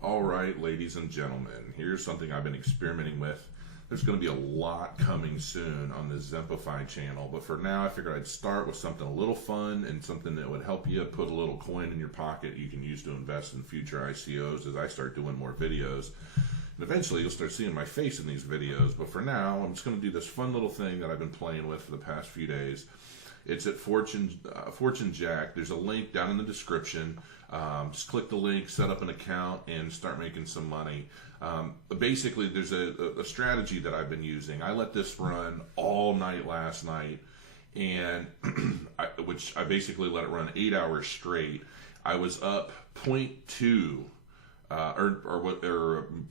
All right, ladies and gentlemen, here's something I've been experimenting with. There's going to be a lot coming soon on the Zempafy channel, but for now I figured I'd start with something a little fun and something that would help you put a little coin in your pocket you can use to invest in future ICOs as I start doing more videos. And eventually you'll start seeing my face in these videos, but for now I'm just going to do this fun little thing that I've been playing with for the past few days. It's at Fortunejack. There's a link down in the description. Just click the link, set up an account, and start making some money. Basically, there's a strategy that I've been using. I let this run all night last night, and which I basically let it run 8 hours straight. I was up 0.2 or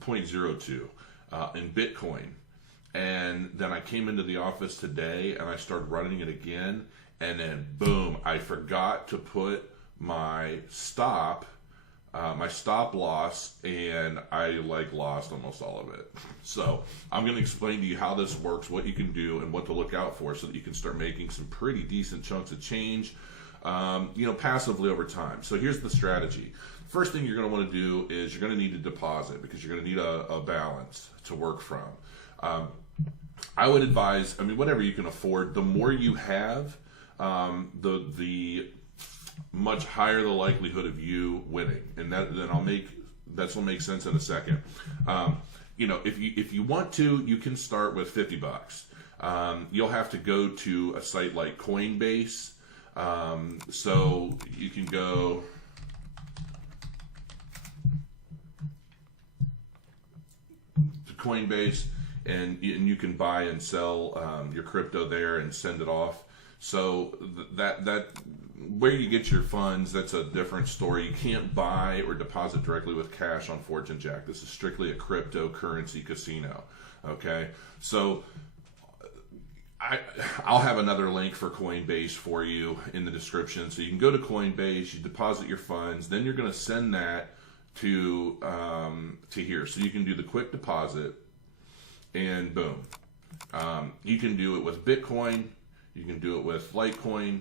0.02 in Bitcoin. And then I came into the office today and I started running it again, and then boom, I forgot to put my stop loss, and I lost almost all of it. So I'm going to explain to you how this works, what you can do, and what to look out for so that you can start making some pretty decent chunks of change, passively over time. So here's the strategy. First thing you're going to want to do is you're going to need a deposit because you're going to need a balance to work from. I would advise, whatever you can afford. The more you have, the much higher the likelihood of you winning, and that's will make sense in a second. If you want to, you can start with $50. You'll have to go to a site like Coinbase, so you can go. To Coinbase. And you can buy and sell your crypto there and send it off. So that where you get your funds, that's a different story. You can't buy or deposit directly with cash on Fortunejack. This is strictly a cryptocurrency casino. Okay, so I'll have another link for Coinbase for you in the description. So you can go to Coinbase, you deposit your funds, then you're going to send that to here. So you can do the quick deposit. And boom, you can do it with Bitcoin, you can do it with Litecoin,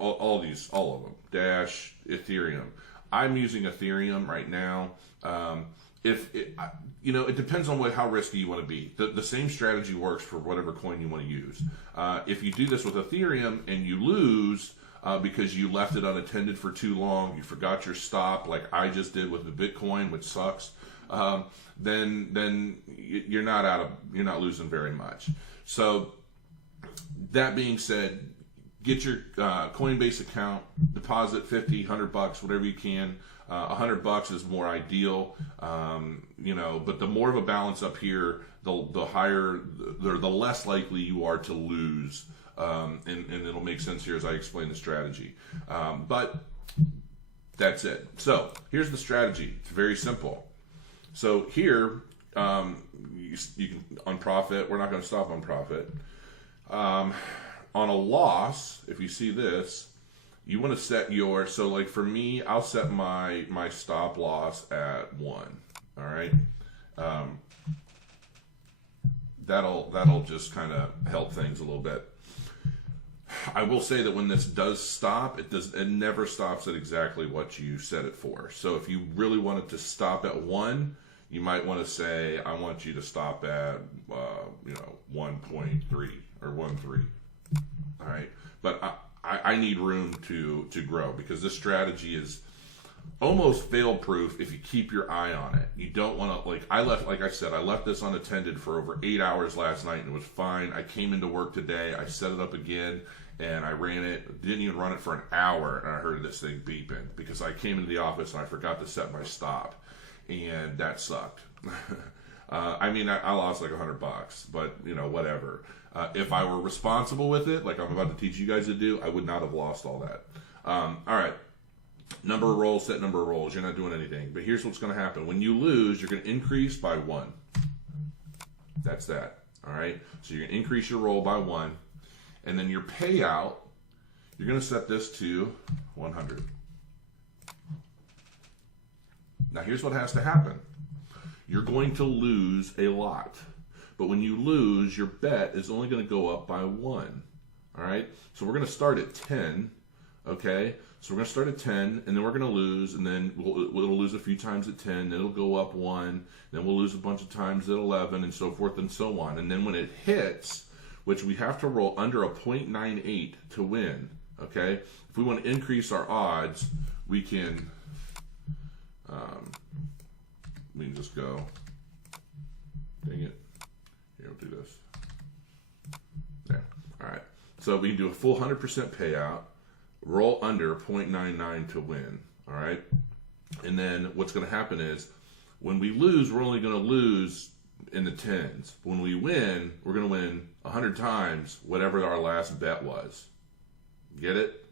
all of them, Dash, Ethereum. I'm using Ethereum right now. It depends on how risky you want to be. The same strategy works for whatever coin you want to use. If you do this with Ethereum and you lose because you left it unattended for too long, you forgot your stop, like I just did with the Bitcoin, which sucks. Then you're not losing very much. So that being said, get your Coinbase account, deposit $50, $100, whatever you can. $100 is more ideal, but the more of a balance up here, the higher, the less likely you are to lose, and it'll make sense here as I explain the strategy. But that's it. So here's the strategy. It's very simple. So here, you can on profit. We're not going to stop on profit. On a loss, if you see this, you want to set your. So like for me, I'll set my stop loss at 1. All right. That'll just kind of help things a little bit. I will say that when this does stop, it never stops at exactly what you set it for. So if you really want it to stop at 1, you might want to say, I want you to stop at 1.3 or 1.3. All right, but I need room to grow because this strategy is almost fail-proof if you keep your eye on it. You don't want to I left this unattended for over 8 hours last night and it was fine. I came into work today, I set it up again, and I ran it. Didn't even run it for an hour, and I heard this thing beeping because I came into the office and I forgot to set my stop. And that sucked. I lost like $100, but whatever. If I were responsible with it, like I'm about to teach you guys to do, I would not have lost all that. All right. Number of rolls, set number of rolls. You're not doing anything. But here's what's going to happen. When you lose, you're going to increase by 1. That's that. All right. So you're going to increase your roll by 1. And then your payout, you're going to set this to 100. Now here's what has to happen. You're going to lose a lot. But when you lose, your bet is only going to go up by 1. All right? So we're going to start at 10. Okay, so we're going to start at 10, and then we're going to lose, and then it'll lose a few times at 10, then it'll go up 1, then we'll lose a bunch of times at 11, and so forth and so on. And then when it hits, which we have to roll under a 0.98 to win, okay? If we want to increase our odds, we can just go, dang it, here, we'll do this. There, all right. So we can do a full 100% payout, roll under 0.99 to win, all right? And then what's going to happen is when we lose, we're only going to lose in the tens. When we win, we're going to win 100 times whatever our last bet was. Get it?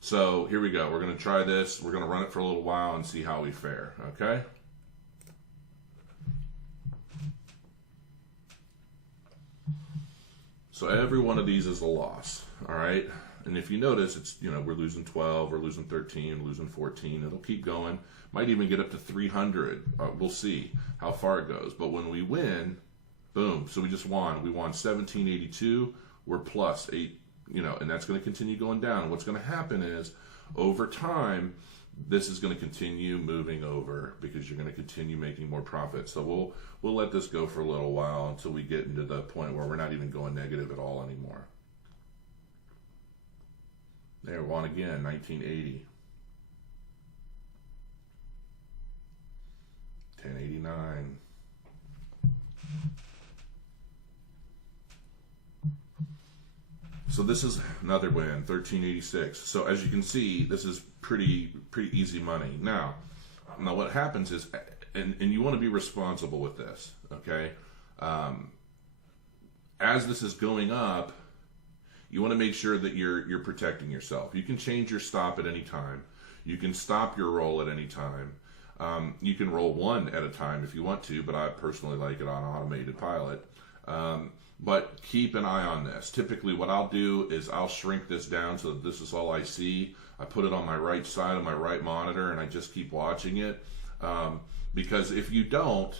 So here we go. We're going to try this. We're going to run it for a little while and see how we fare, okay? So every one of these is a loss, all right? And if you notice, it's, we're losing 12, we're losing 13, we're losing 14. It'll keep going. Might even get up to 300. We'll see how far it goes. But when we win, boom. So we just won. We won 1782. We're plus 8, and that's going to continue going down. And what's going to happen is over time, this is going to continue moving over because you're going to continue making more profit. So we'll let this go for a little while until we get into the point where we're not even going negative at all anymore. There, won again, 1980. 1089. So this is another win, 1386. So as you can see, this is pretty easy money. Now what happens is, and you want to be responsible with this, okay? As this is going up, you want to make sure that you're protecting yourself. You can change your stop at any time. You can stop your roll at any time. You can roll one at a time if you want to, but I personally like it on automated pilot. But keep an eye on this. Typically what I'll do is I'll shrink this down so that this is all I see. I put it on my right side of my right monitor and I just keep watching it. Because if you don't,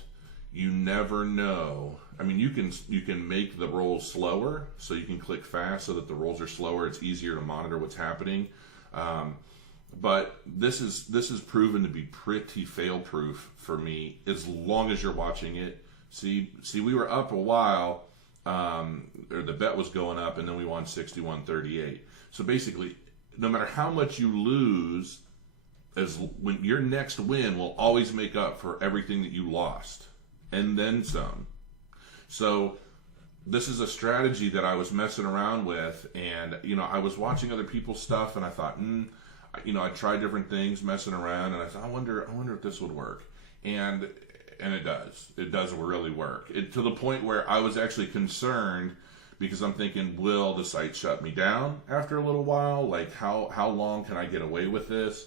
you never know. I mean, you can make the rolls slower, so you can click fast so that the rolls are slower. It's easier to monitor what's happening. But this is proven to be pretty fail-proof for me as long as you're watching it. See, we were up a while, or the bet was going up, and then we won 61.38. So basically, no matter how much you lose, when your next win will always make up for everything that you lost, and then some. So this is a strategy that I was messing around with, and I was watching other people's stuff, and I thought, I tried different things, messing around, and I thought, I wonder if this would work, and it does. It does really work. To the point where I was actually concerned because I'm thinking, will the site shut me down after a little while? Like, how long can I get away with this?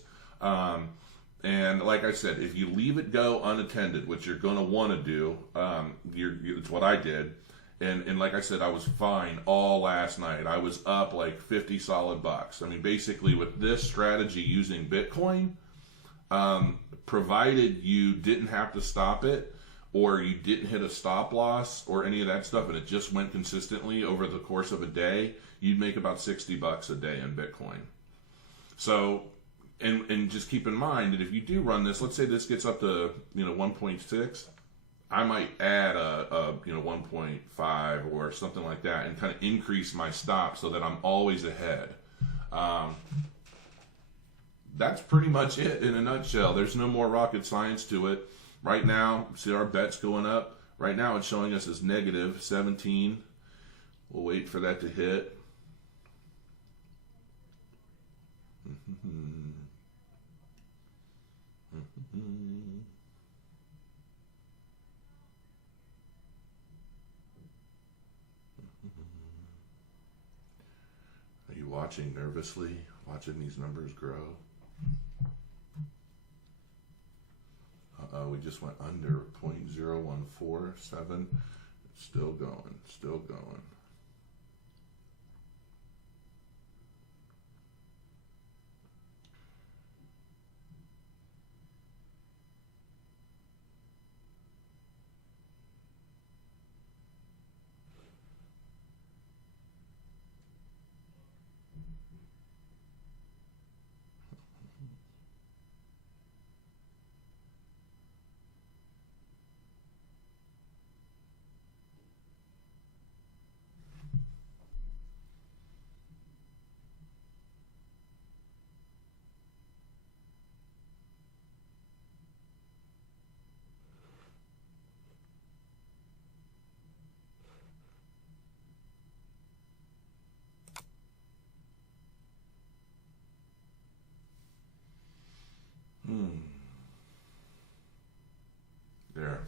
And like I said, if you leave it go unattended, which you're going to want to do, it's what I did. And like I said, I was fine all last night. I was up like 50 solid bucks. I mean, basically with this strategy using Bitcoin, provided you didn't have to stop it, or you didn't hit a stop loss or any of that stuff, and it just went consistently over the course of a day, you'd make about 60 bucks a day in Bitcoin. So, and just keep in mind that if you do run this, let's say this gets up to 1.6, I might add a 1.5 or something like that, and kind of increase my stop so that I'm always ahead. That's pretty much it in a nutshell. There's no more rocket science to it. Right now, see our bets going up. Right now it's showing us as negative 17. We'll wait for that to hit. Are you watching nervously, watching these numbers grow? We just went under 0.0147. Still going, still going.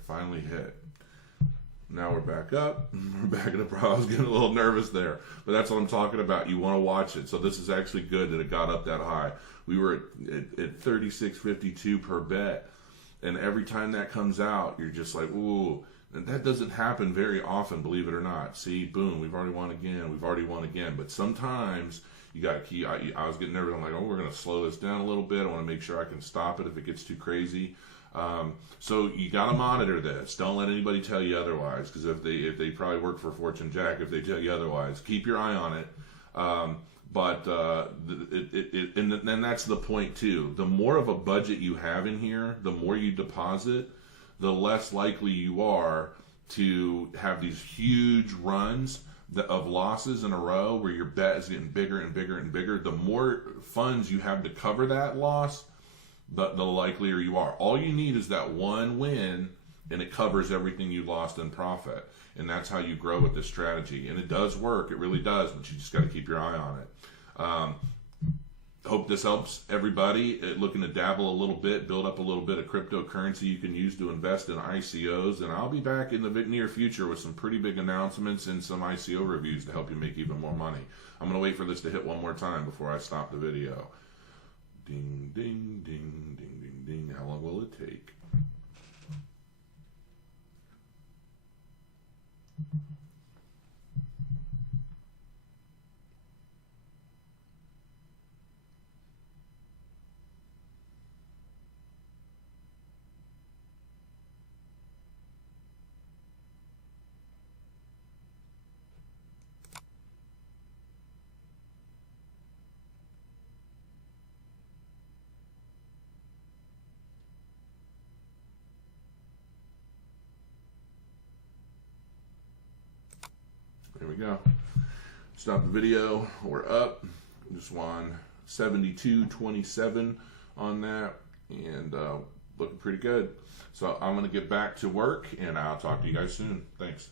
Finally hit. Now we're back up. We're back in the problem. I was getting a little nervous there. But that's what I'm talking about. You want to watch it. So this is actually good that it got up that high. We were at 36.52 per bet. And every time that comes out, you're just like, ooh. And that doesn't happen very often, believe it or not. See, boom, we've already won again. We've already won again. But sometimes you got to keep. I was getting nervous. I'm like, oh, we're going to slow this down a little bit. I want to make sure I can stop it if it gets too crazy. So you got to monitor this. Don't let anybody tell you otherwise, because if they probably work for Fortunejack if they tell you otherwise. Keep your eye on it. And that's the point too. The more of a budget you have in here, the more you deposit, the less likely you are to have these huge runs of losses in a row where your bet is getting bigger and bigger and bigger. The more funds you have to cover that loss, the likelier you are. All you need is that one win, and it covers everything you lost in profit. And that's how you grow with this strategy. And it does work. It really does, but you just got to keep your eye on it. Hope this helps everybody looking to dabble a little bit, build up a little bit of cryptocurrency you can use to invest in ICOs. And I'll be back in the near future with some pretty big announcements and some ICO reviews to help you make even more money. I'm going to wait for this to hit one more time before I stop the video. Ding, ding, ding, ding, ding, ding. How long will it take? There we go. Stop the video. We're up. Just won 72.27 on that, and looking pretty good. So I'm going to get back to work, and I'll talk to you guys soon. Thanks.